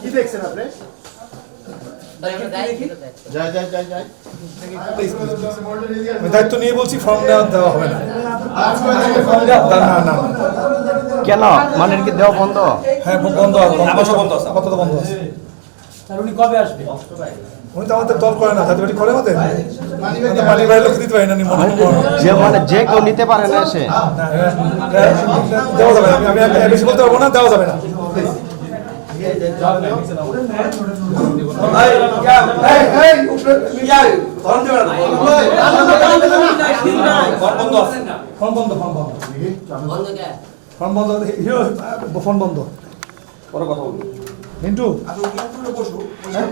কি দেখছেন আপনি দায়িত্ব নিয়ে বলছি ফর্ম দেওয়া দেওয়া হবে না। কেন? মানে কি দেওয়া বন্ধ? হ্যাঁ বন্ধ আবাসও বন্ধ আছে। আপাতত বন্ধ আছে। উনি কবে আসবে? উনি তো আমাদের দল করে না জাতি পার্টি করে আমাদের? আমাদের পার্টি বাইরের লোক দিতে পারি না মনে যে মানে যে কেউ নিতে পারে না এসে। দেওয়া যাবে না আমি আমি বেশি বলতে পারব না দেওয়া যাবে না। ফর্ম বন্ধ। ফর্ম বন্ধ। ফোন বন্ধ। পরে কথা বলব। মিন্টু? হ্যাঁ?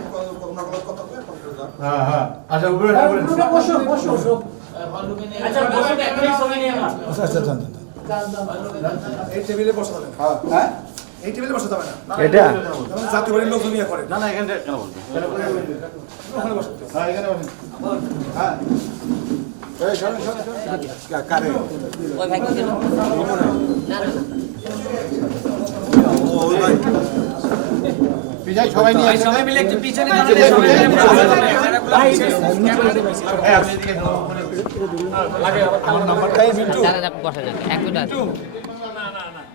হ্যাঁ আচ্ছা উপরে উপরে বসো বসো। বসো আচ্ছা বসো আচ্ছা আচ্ছা আচ্ছা এই টেবিলে বসা যাবে হ্যাঁ। এই টেবিলে বসা যাবে না। এটা? জাতীয় বাড়ির লোকজন ইয়ে করে। না না এখানে কেন বলব ওখানে বসতে হ্যাঁ এখানে বসেন হ্যাঁ। কারে? সবাই মিলে একটু পিছনে।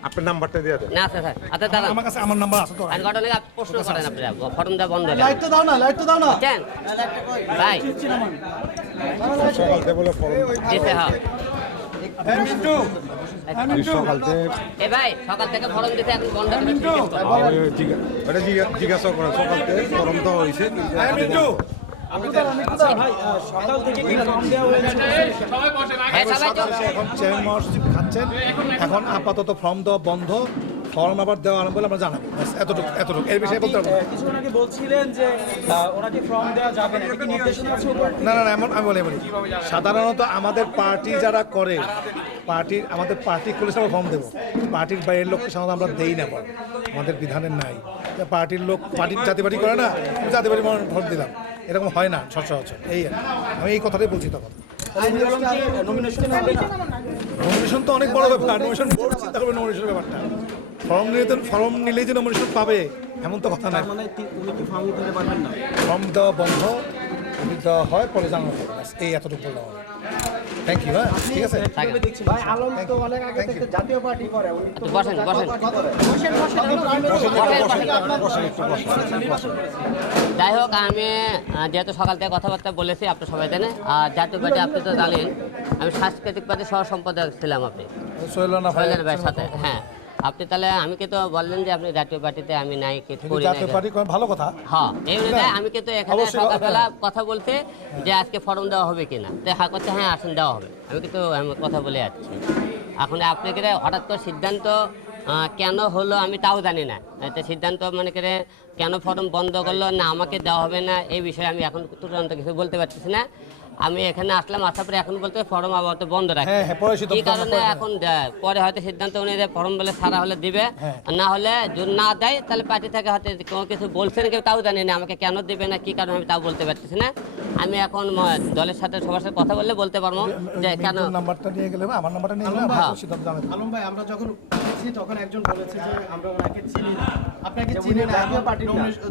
আপনার নাম্বারটা দিয়ে দেন। না স্যার আচ্ছা দাঁড়ান আমার কাছে আমার নাম্বার আছে তো। আইন ঘটনা আপনি প্রশ্ন করেন আপনি ফর্ম দেওয়া বন্ধ হলে লাইটটা দাও না লাইটটা দাও না। বুঝছেন? ভাই। সকাল দিতে হ্যাঁ এ ভাই সকাল থেকে ফর্ম দিতে এখন বন্ধ করে জিজ্ঞেস করুন। সকাল থেকে ফর্ম দেওয়া হয়েছে। এখন আপাতত ফর্ম দেওয়া বন্ধ। ফর্ম আবার দেওয়া আরম্ভ হলে আমরা জানাব। এতটুকু এতটুকু। এর বিষয়ে বলতে পারব। কিছুক্ষণ আগে বলছিলেন যে ওনাকে ফর্ম দেওয়া যাবে না কি নির্দেশনা আছে না না এমন আমি বলি বলি। সাধারণত আমাদের পার্টি যারা করে পার্টির আমাদের পার্টি খুলে আমরা ফর্ম দেবো। পার্টির বাইরের লোককে সাধারণত আমরা দেই না আমাদের বিধানের নাই। পার্টির লোক পার্টির জাতি পার্টি করে না জাতি পার্টি ভোট দিলাম। এরকম হয় না সচরাচর এই আমি এই কথাটাই বলছি তখন। নমিনেশন নমিনেশন তো অনেক বড় ব্যাপার। নমিনেশন বোর্ড চিন্তা করবে নমিনেশনের ব্যাপারটা। ফর্ম নিলে তো ফর্ম নিলেই যে নমিনেশন পাবে এমন তো কথা নাই। মানে উনি কি ফর্ম দিতে পারবেন না? ফর্ম দেওয়া বন্ধ দেওয়া হয় পরে জানানো হবে। এই এতটুকু বললাম থ্যাংক ইউ হ্যাঁ ঠিক আছে? ভাই আলম তো অনেক আগে থেকে জাতীয় পার্টি করে উনি একটু বসেন বসেন। যাই হোক আমি যেহেতু সকাল থেকে কথাবার্তা বলেছি আপনি সবাই জানেন। আর জাতীয় পার্টি আপনি তো জানেন আমি সাংস্কৃতিক পার্টির সহ সম্পাদক ছিলাম আপনি। সোহেলানা ভাইয়ের সাথে হ্যাঁ। আপনি তাহলে আমি কিন্তু বললেন যে আপনি জাতীয় পার্টিতে আমি নাই কিছু করি জাতীয় পার্টি ভালো কথা। হ্যাঁ এই অনুযায়ী আমি কিন্তু এখানে সকালবেলা কথা বলতে যে আজকে ফর্ম দেওয়া হবে কিনা। তো হ্যাঁ করছে হ্যাঁ আসেন দেওয়া হবে। আমি কিন্তু কথা বলে যাচ্ছি এখন আপনি করে হঠাৎ করে সিদ্ধান্ত কেন হলো আমি তাও জানি না। তো সিদ্ধান্ত মানে করে কেন ফর্ম বন্ধ করল না আমাকে দেওয়া হবে না এই বিষয়ে আমি এখন তুরন্ত কিছু বলতে পারতেছি না। আমি এখানে আসলাম আসার পরে এখন বলতে ফর্ম আপাতত বন্ধ রাখি হ্যাঁ, হ্যাঁ, কি কারণে এখন দেয় পরে হয়তো সিদ্ধান্ত অনুযায়ী ফর্ম বলে সারা হলে দিবে। হ্যাঁ। আর না হলে যদি না দেয় তাহলে পার্টি থেকে হয়তো কোনো কিছু বলছে না কেউ তাও জানি না আমাকে কেন দেবে না কি কারণে আমি তাও বলতে পারতেছি না। আমি এখন দলের সাথে সবার সাথে কথা বললে বলতে পারব যে কেন নাম্বারটা নিয়ে গেলে আমার নাম্বারটা নিয়ে গেলে। আলম ভাই আমরা যখন তখন একজন বলেছে যে আমরা ওনাকে চিনি না। আপনাকে চিনি না জাতীয় পার্টি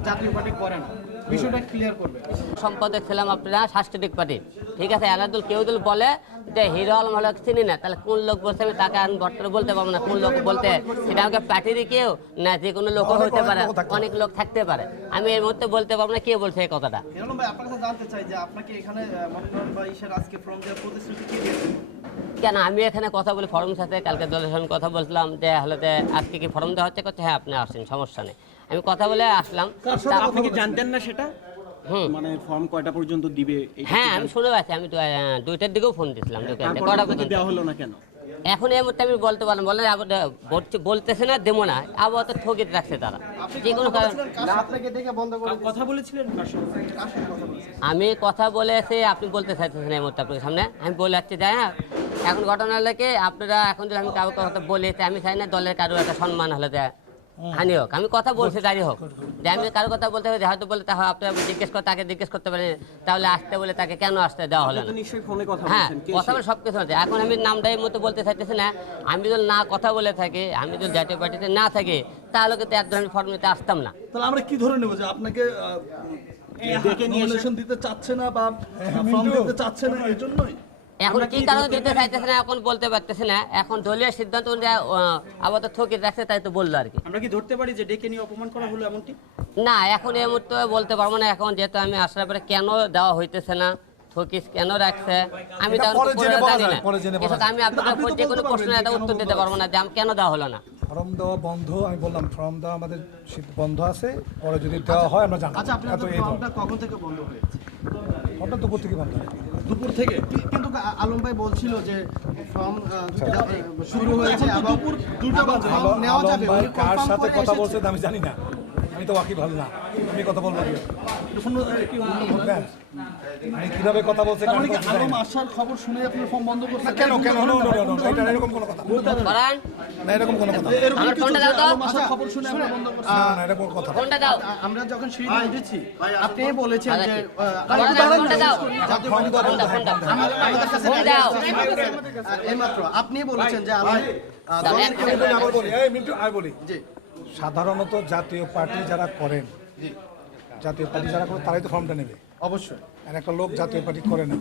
জাতীয় পার্টি করে না। বিষয়টা ক্লিয়ার করবে। সম্পাদক ছিলাম আপনারা সাংস্কৃতিক পার্টি। ঠিক আছে এনাদুল কেউ যদি বলে যে হিরো আলম হলো চিনি না তাহলে কোন লোক বলছে আমি তাকে আমি বর্তমানে বলতে পারব না কোন লোক বলতে সেটা আমাকে পার্টিরই কেউ? না যে কোনো লোক হতে পারে অনেক লোক থাকতে পারে। আমি এই মুহূর্তে বলতে পারব না কে বলছে এই কথাটা। আলম ভাই আপনার কাছে জানতে চাই যে আপনাকে এখানে আহ, মনোনয়ন বা ইসের আজকে ফর্ম দেওয়ার প্রতিশ্রুতি কি দিয়েছে? কেন আমি এখানে কথা বলি ফর্ম সাথে কালকে দলের সঙ্গে কথা বলছিলাম যে হলে আজকে কি ফর্ম দেওয়া হচ্ছে? করতে হ্যাঁ আপনি আসেন সমস্যা নেই। আমি কথা বলে আসলাম। আপনি কি জানতেন না সেটা? মানে ফর্ম কয়টা পর্যন্ত দিবে হ্যাঁ আমি শুনে পাচ্ছি আমি দুইটার দিকেও ফোন দিয়েছিলাম কটা পর্যন্ত? দেওয়া হলো না কেন? এখন এই মুহূর্তে আমি বলতে পারলাম বলে বলতেছে না দেবো না। আবার তো ঠকিয়ে রাখছে তারা। যে কোনো কারণ আপনাকে দেখে বন্ধ করে কথা বলেছিলেন? আমি কথা বলেছি আপনি বলতে চাইতেছেন এই মুহূর্তে আপনার সামনে। আমি বলে যাচ্ছি যাই না এখন ঘটনা হলে কি আপনারা এখন যদি আমি কাউকে কথা বলি আমি চাই না দলের কারও একটা সম্মান হলে দেয় হানি হোক। আমি কথা বলছি যাই হোক। যে আমি কারও কথা বলতে হবে হয়তো বলে তাহলে আপনি জিজ্ঞেস করে তাকে জিজ্ঞেস করতে পারেন তাহলে আসতে বলে তাকে কেন আসতে দেওয়া হলো না? নিশ্চয়ই ফোনে কথা হ্যাঁ কথা বলে সব কিছু আছে এখন আমি নামটা এই মতো বলতে চাইতেছি না। আমি যদি না কথা বলে থাকি আমি যদি জাতীয় পার্টিতে না থাকি তাহলে কিন্তু এক ধরনের ফর্মেতে আসতাম না। তাহলে আমরা কি ধরে নেব যে আপনাকে দিতে চাচ্ছে না বা ফর্ম দিতে চাচ্ছে না এর জন্যই এখন কি কারণে দিতে চাইতেছে না এখন বলতে পারতেছে না। এখন দলীয় সিদ্ধান্ত অনুযায়ী আপাতত থকিয়ে রাখছে তাই তো বলল আর কি। আমরা কি ধরতে পারি যে ডেকে নিয়ে অপমান করা হলো এমনটি? না এখন এই মুহূর্তে বলতে পারব না এখন যেহেতু আমি আসার পরে কেন দেওয়া হইতেছে না থকিস কেন রাখছে আমি তখন জেনে না। কিন্তু যে কোনো প্রশ্নের একটা উত্তর দিতে পারব না যে আম- কেন দেওয়া হলো না। ফর্ম দেওয়া বন্ধ আমি বললাম ফর্ম দেওয়া আমাদের বন্ধ আছে পরে যদি দেওয়া হয় আমরা জানাব। আচ্ছা এত ফর্মটা কখন থেকে বন্ধ হয়েছে? ফর্মটা দুপুর থেকে বন্ধ হবে। দুপুর থেকে। কিন্তু আলম ভাই বলছিল যে ফর্ম শুরু হয়েছে এবং দুটো বাজে। নেওয়া যাবে। কার সাথে কথা। বলছে আমি জানি না। আমি তো ওয়াকি ভালো না। আমি কথা বলব? আমি কীভাবে কথা বলছে তার কার কি কথা জানি আলম আসার খবর শুনে আপনার ফর্ম বন্ধ করতে কেন কেন? No, no, no, no, no, এটা এরকম কোনো কথা। না। এরকম কোনো কথা। আমার ফোনটা দাও তো। আসার খবর শুনে আমরা বন্ধ করছি। না না এরকম কথা। ফোনটা দাও। আমরা যখন সিঁড়ি উঠেছি আপনি বলেছেন যে ফোনটা দাও। আমাদের কাছে দাও। এইমাত্র আপনি বলেছেন যে আমি বলি, আবার বলি, এই মিন্টু, আমি বলি। জি। সাধারণত জাতীয় পার্টি যারা করেন জাতীয় পার্টি যারা করেন তারাই তো ফর্মটা নেবে। অবশ্যই। আর একটা লোক জাতীয় পার্টি করে না।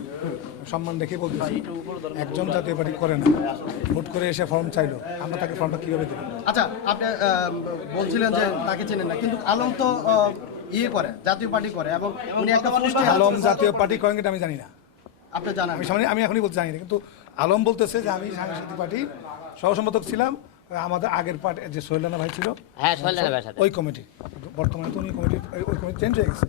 সম্মান দেখে বলতেছি একজন জাতীয় পার্টি করে না। ভোট করে এসে ফর্ম চাইলো আমরা তাকে ফর্মটা কীভাবে দেবো? আচ্ছা আপনি বলছিলেন যে তাকে চেনেন না কিন্তু আলম তো ইয়ে করে জাতীয় পার্টি করে এবং উনি একটা পোস্টে আলম জাতীয় পার্টি করেন কিনা আমি জানি না। আপনি জানান আমি আমি এখনই বলতে জানি না কিন্তু আলম বলতেছে যে আমি সাংস্কৃতিক পার্টির সহসম্পাদক ছিলাম আমাদের আগের পার্ট যে সোহেলানা ভাই ছিল হ্যাঁ ওই কমিটি বর্তমানে তো উনি কমিটি ওই কমিটি চেঞ্জ হয়ে গেছে।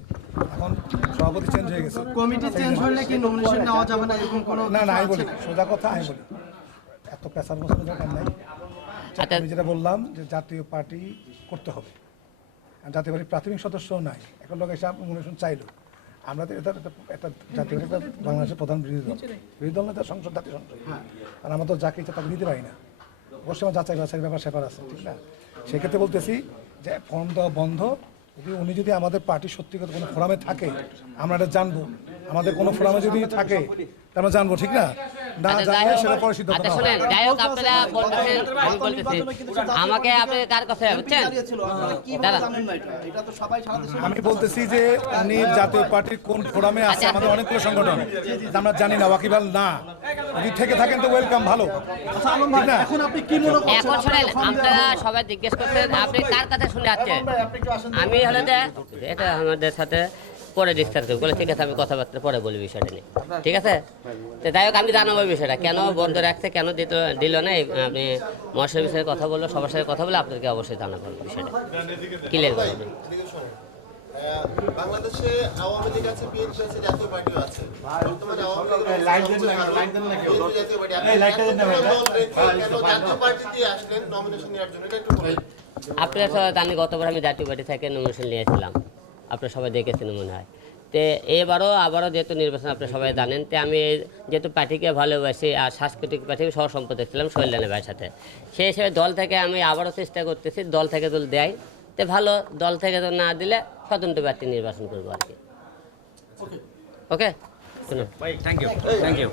এখন সভাপতি চেঞ্জ হয়ে গেছে। কমিটি চেঞ্জ হলে কি নমিনেশন নেওয়া যাবে না এরকম কোনো না না আমি বলি সোজা কথা আমি বলি। এত পেশার বসানোর দরকার নাই। আচ্ছা। আমি যেটা বললাম যে জাতীয় পার্টি করতে হবে। আর জাতীয় পার্টির প্রাথমিক সদস্য নাই। এখন লোক এসে নমিনেশন চাইলো। আমরা তো এটা একটা- একটা জাতীয় বাংলাদেশের প্রধান বিরোধী দল। বিরোধী দল নেতা সংসদ জাতীয় সংসদ। আর আমরা তো যাকে ইচ্ছা তাকে নিতে পারি না। অবশ্যই আমার যাচাই বাছাই ব্যাপার স্যাপার আছে, ঠিক না? সেক্ষেত্রে বলতেছি যে ফর্ম দেওয়া বন্ধ যদি উনি যদি আমাদের পার্টি সত্যিকার কোনো ফোরামে থাকে, আমরা এটা জানব। আমাদের কোনো ফোরামে যদি থাকে আমরা জানব, ঠিক না? না আচ্ছা, সেটা পরে সিদ্ধান্ত আচ্ছা শুনেন যাই হোক আপনারা বলতেছেন আমি বলতেছি। আমাকে আপনি কার কথা বুঝছেন দাদা এটা? তো সবাই সারা দেশে আমি বলতেছি যে উনি জাতীয় পার্টির কোন ফোরামে আছে আচ্ছা। আমাদের অনেকগুলো সংগঠন। আমরা জানি না ওয়াকিবাল না। যদি থেকে থাকেন তো ওয়েলকাম ভালো। আচ্ছা আলম ভাই ঠিক না? এখন আপনি কি মনে করছেন? এখন শোনেন আপনারা সবাই জিজ্ঞেস করছেন আপনি কার কথা শুনে যাচ্ছেন আমি হলে যে এটা আমাদের সাথে পরে ডিসকাস করব। বলে ঠিক আছে আমি কথাবার্তা পরে বলি বিষয়টা নিয়ে। ঠিক আছে? তো যাই হোক আমি জানাব এই বিষয়টা। কেন বন্ধ রাখছে কেন দিত দিল না? আপনি মহাশয়ের বিষয়ে কথা বলল সবার সাথে কথা বলে আপনাদেরকে অবশ্যই জানাব বিষয়টা। ক্লিয়ার করবেন বাংলাদেশে আওয়ামী লীগ আছে বিএনপি আছে জাতীয় পার্টিও আছে। বর্তমানে আওয়ামী জাতীয় পার্টি। আপনি এতগুলো দল রেখে কেন জাতীয় পার্টি দিয়ে আসলেন নমিনেশন নেওয়ার জন্য? এটা একটু আপনারা সবাই জানি গতবার আমি জাতীয় পার্টি থেকে নমিনেশন নিয়েছিলাম। আপনারা সবাই দেখেছেন মনে হয়। তো এবারও আবারও যেহেতু নির্বাচন আপনারা সবাই জানেন তো আমি যেহেতু পার্টিকে ভালোবাসি আর সাংস্কৃতিক পার্টি সহ সম্পাদক ছিলাম শৈলানের ভাইয়ের সাথে। সেই হিসেবে দল থেকে আমি আবারও চেষ্টা করতেছি দল থেকে দল দেয়। তো ভালো দল থেকে তো না দিলে স্বতন্ত্র প্রার্থী নির্বাচন করব আর কি। ওকে শুনুন থ্যাংক ইউ থ্যাংক ইউ